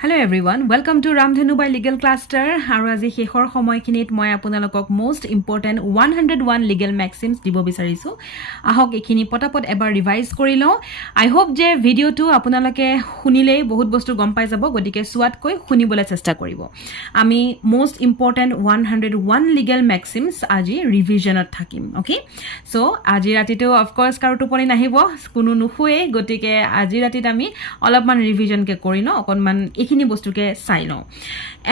Hello everyone, welcome to Ramdhenu by Legal Cluster. Aru aji shekhor samoykinit moi apunalokok most important 101 legal maxims dibo bisarisu. Ahok ekhini potapot ebar revise kori lo. I hope je video tu apunaloke hunilei bahut bostu gom pai jabo godike suat koi hunibole chesta koribo. Ami most important 101 legal maxims aji revision at thakim. Okay? So aji rati to of course karu tuponi nahibo kunu nuhue gotike aji rati ami olopman revision ke kori no okonman এখিনি বস্তুকে চাই লওঁ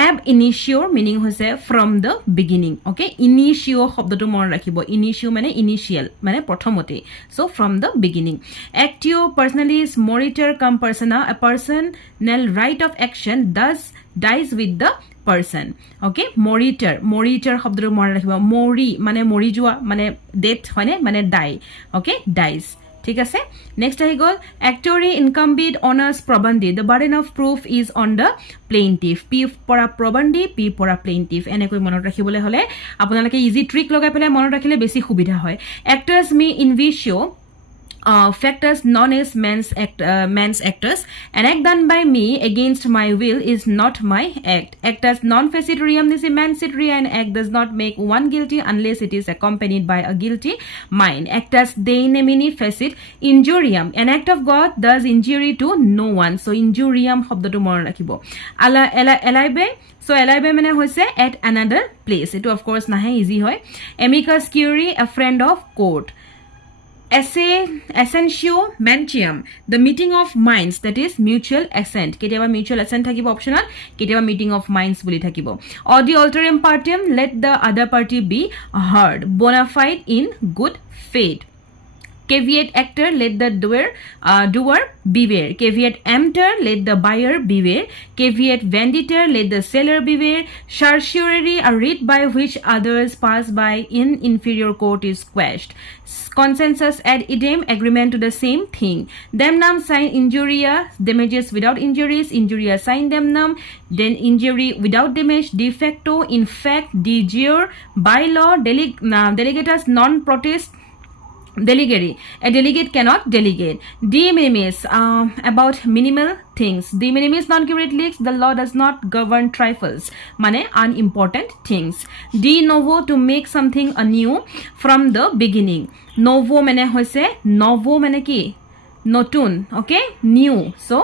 ab initio meaning হৈছে from the beginning okay initio শব্দটো মনত ৰাখিব initio মানে initial মানে প্ৰথমতে so from the beginning actio personalis moritur cum persona a personal right of action thus dies with the person okay moritur শব্দটো মনত ৰাখিব mori মানে মৰি যোৱা মানে death হয়নে মানে die okay dies ঠিক আছে নেক্সট আহি গল actori incumbent honors probandi the burden of proof is on the plaintiff p পৰা probandi p পৰা plaintiff এনেকৈ মনত ৰাখিবলৈ হলে আপোনালোকে ইজি ট্ৰিক লগাই পেলাই মনত ৰাখিলে বেছি সুবিধা হয় actors me invisio factors known as man's actors an act done by me against my will is not my act actus non facitorium nisi mancitory an act does not make one guilty unless it is accompanied by a guilty mind actus dei nemini facit injurium an act of god does injury to no one so injurium শব্দটো মনত ৰাখিব alaibe so alaibe মানে হৈছে at another place it of course nahe easy hoy amicus curiae a friend of court essentio mentium the meeting of minds that is mutual assent ketiaba mutual assent thakibo optional ketiaba meeting of minds boli thakibo or the alteram partium let the other party be heard bona fide in good faith caveat actor let the doer beware caveat emptor let the buyer beware caveat venditor let the seller beware certiorari a writ by which others pass by in inferior court is quashed consensus ad idem agreement to the same thing damnum sign injuria damages without injuries injuria sign damnum then injury without damage de facto in fact de jure by law delegatus non protest delegate a delegate cannot delegate de minimis about minimal things de minimis non curate leaks the law does not govern trifles mane unimportant things de novo to make something anew from the beginning novo mane hoise novo mane ki notun okay new so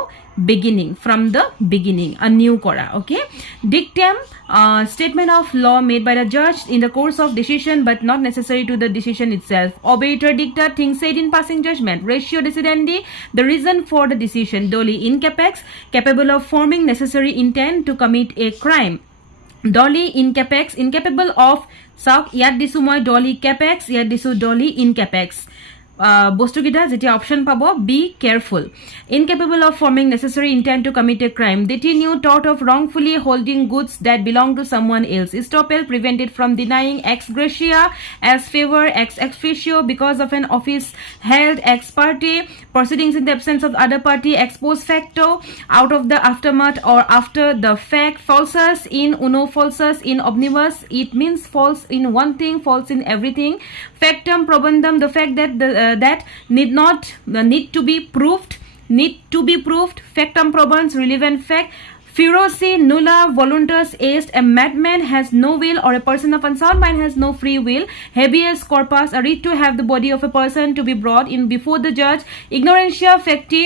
beginning from the beginning a new kora okay dictum statement of law made by the judge in the course of decision but not necessary to the decision itself obiter dicta things said in passing judgment ratio decidendi the reason for the decision doli incapax capable of forming necessary intent to commit a crime doli incapax incapable of sauk yat disu moi doli capax yat disu doli incapax বস্তু গিটা যেটা option পাবো be careful incapable of forming necessary intent to commit a crime detinue tort of wrongfully holding goods that belong to someone else estoppel prevented from denying ex gratia as favor ex officio because of an office held ex parte proceedings in the absence of other party ex post facto out of the aftermath or after the fact falsus in uno falsus in omnibus it means false in one thing false in everything factum probandum the fact that that need to be proved factum probans relevant fact Feroci nulla voluntas est a madman has no will or a person of unsound mind has no free will habeas corpus a writ to have the body of a person to be brought in before the judge ignorantia facti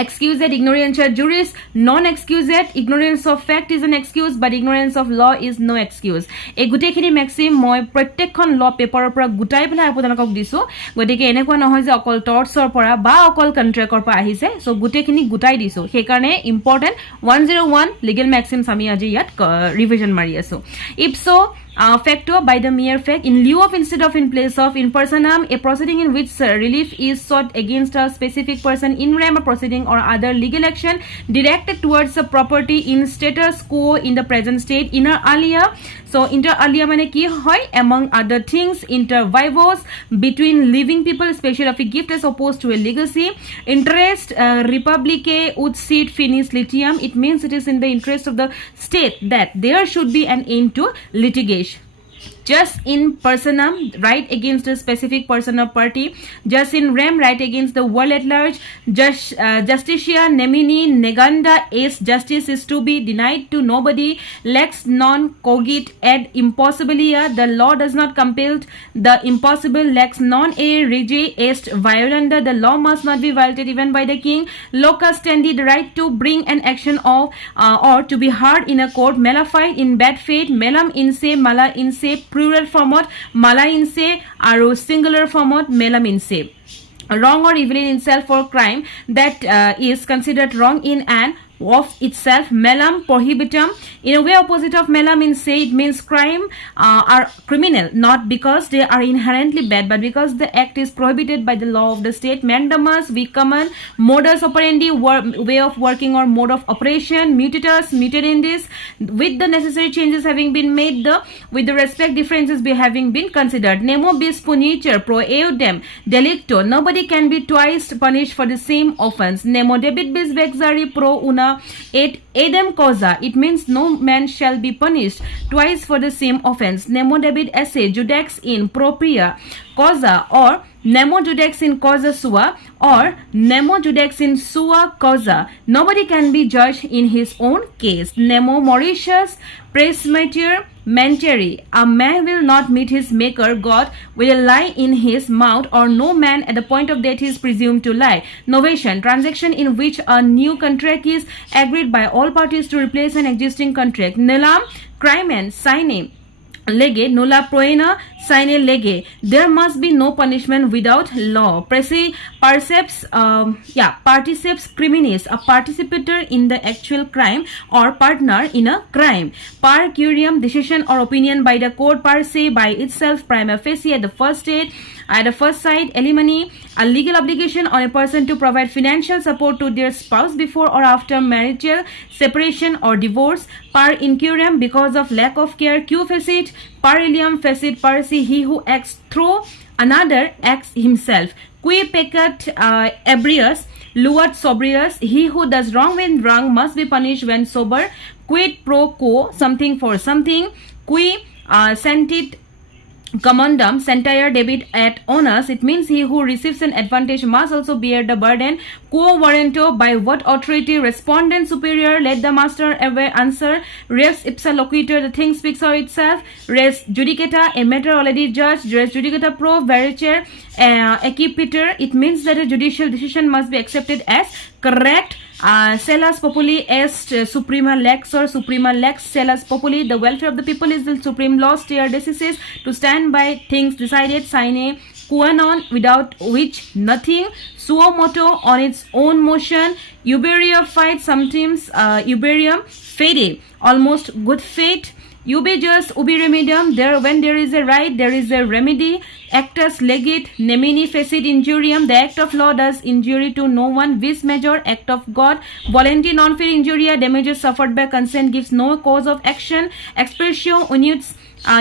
excused ignorantia juris non excused ignorance of fact is an excuse but ignorance of law is no excuse এই গুটেখিনি Maxim মই প্ৰত্যেকখন ল পেপাৰৰ পৰা গুটাই পেলাই আপোনালোকক দিছো গতিকে এনেকুৱা নহয় যে অকল টৰ্টছৰ পৰা বা অকল কন্ট্ৰেক্টৰ পৰা আহিছে সো গুটেখিনি গুটাই দিছো সেই কাৰণে ইম্পৰ্টেন্ট 101 লিগেল ম্যাক্সিমস আমি আজি ইয়াত ৰিভিজন মাৰি আছো ইপসো facto by the mere fact in lieu of instead of in place of in personam a proceeding in which relief is sought against a specific person in rem a proceeding or other legal action directed towards a property in status quo in the present state inter alia so inter alia mane ki hoy among other things inter vivos between living people especially of a gift as opposed to a legacy interest republicae ut sit finis litium it means it is in the interest of the state that there should be an end to litigation just in personam, right against a specific person or party, just in rem, right against the world at large, justitia nemini neganda est, justice is to be denied to nobody, lex non cogit ad impossibilia, the law does not compel the impossible, lex non a rege est violanda, the law must not be violated even by the king, locus standi, the right to bring an action of or to be heard in a court, malafide in bad faith, melam in se, mala in se, plural formot mala in se, aru singular formot melam in se. Wrong or evil in itself or crime that is considered wrong in and of itself, melam prohibitum, in a way opposite of melam in se, it means crime are criminal not because they are inherently bad but because the act is prohibited by the law of the state. Mandamus, weak common, modus operandi, way of working or mode of operation, mutatus, mutandis, with the necessary changes having been made, with the respect differences having been considered. Nemo bis punitur pro eodem delicto, nobody can be twice punished for the same offense. Nemo debit bis vexari pro una et edem causa, it means no man shall be punished twice for the same offense. Nemo debit esse judex in propria causa, or nemo judex in causa sua, or nemo judex in sua causa, nobody can be judged in his own case. Nemo mauritius presmatur mentary, a man will not meet his maker God with a lie in his mouth, or no man at the point of death is presumed to lie. Novation, transaction in which a new contract is agreed by all parties to replace an existing contract. Nullam crimen sine lege, nulla proena sine lege, there must be no punishment without law. Particips criminis, a participator in the actual crime or partner in a crime. Per curiam, decision or opinion by the court per se, by itself, prima facie, at the first stage, at the first sight. Elimini, a legal obligation on a person to provide financial support to their spouse before or after marital separation or divorce. Per incuriam, because of lack of care. Q facit, per ilium facit per se, he who acts through another acts himself. Qui peccat ebrius luat sobrius, he who does wrong when wrong must be punished when sober. Quid pro quo, something for something. Qui sentit commandum sentire debit et onus, it means he who receives an advantage must also bear the burden. Quo warranto, by what authority. Respondent superior, let the master away answer. Res ipsa loquitur, the thing speaks for itself. Res judicata, a matter already judged. Res judicata pro vericer accipitur, it means that a judicial decision must be accepted as correct. Celas populi est suprema lex, or suprema lex celas populi, the welfare of the people is the supreme law. Stare decisis, to stand by things decided. Sine qua non, without which nothing. Suo moto, on its own motion. Uberia fight, sometimes uberium fede, almost good fate. Ubi just ubi remedium, there when there is a right there is a remedy. Actus legit nemini facit injurium, the act of law does injury to no one. Vis major, act of God. Volenti non fair injuria, damages suffered by consent gives no cause of action. Expressio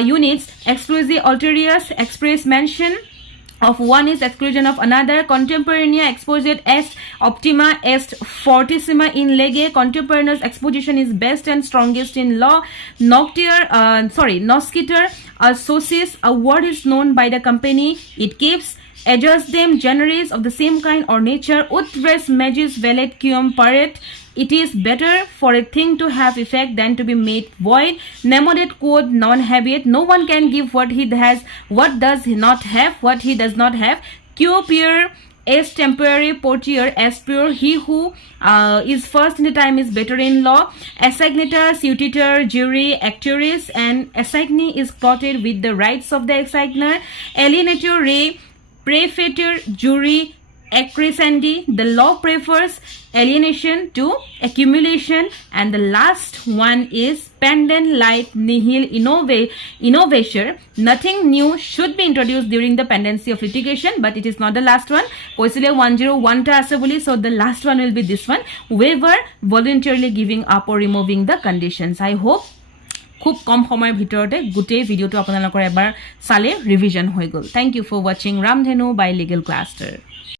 units exclusive ulterior, express mention of one is exclusion of another. Contemporanea exposed est optima est fortissima in lege, contemporaneous exposition is best and strongest in law. Noscitur, a socis, a word is known by the company it keeps. Adjust them, generis of the same kind or nature. Ut res magis velet quum paret, it is better for a thing to have effect than to be made void. Nemodet quod non habet, no one can give what he has, what does he not have, what he does not have. Quo pure est temporary portier est pure, he who is first in the time is better in law. Assignator, suititor, jury, actuaries, and assignee is plotted with the rights of the assigner. Alienator re prefetur jury accrescendi, the law prefers alienation to accumulation. And the last one is pendent light nihil innovation, nothing new should be introduced during the pendency of litigation, but it is not the last one. Koisile 101 ta ase boli, so the last one will be this one, waiver, voluntarily giving up or removing the conditions. I hope খুব কম সময়ৰ ভিতৰতে গোটেই ভিডিওটো আপোনালোকৰ এবাৰ চালে revision হৈ গ'ল। Thank you for watching Ramdhenu by legal cluster.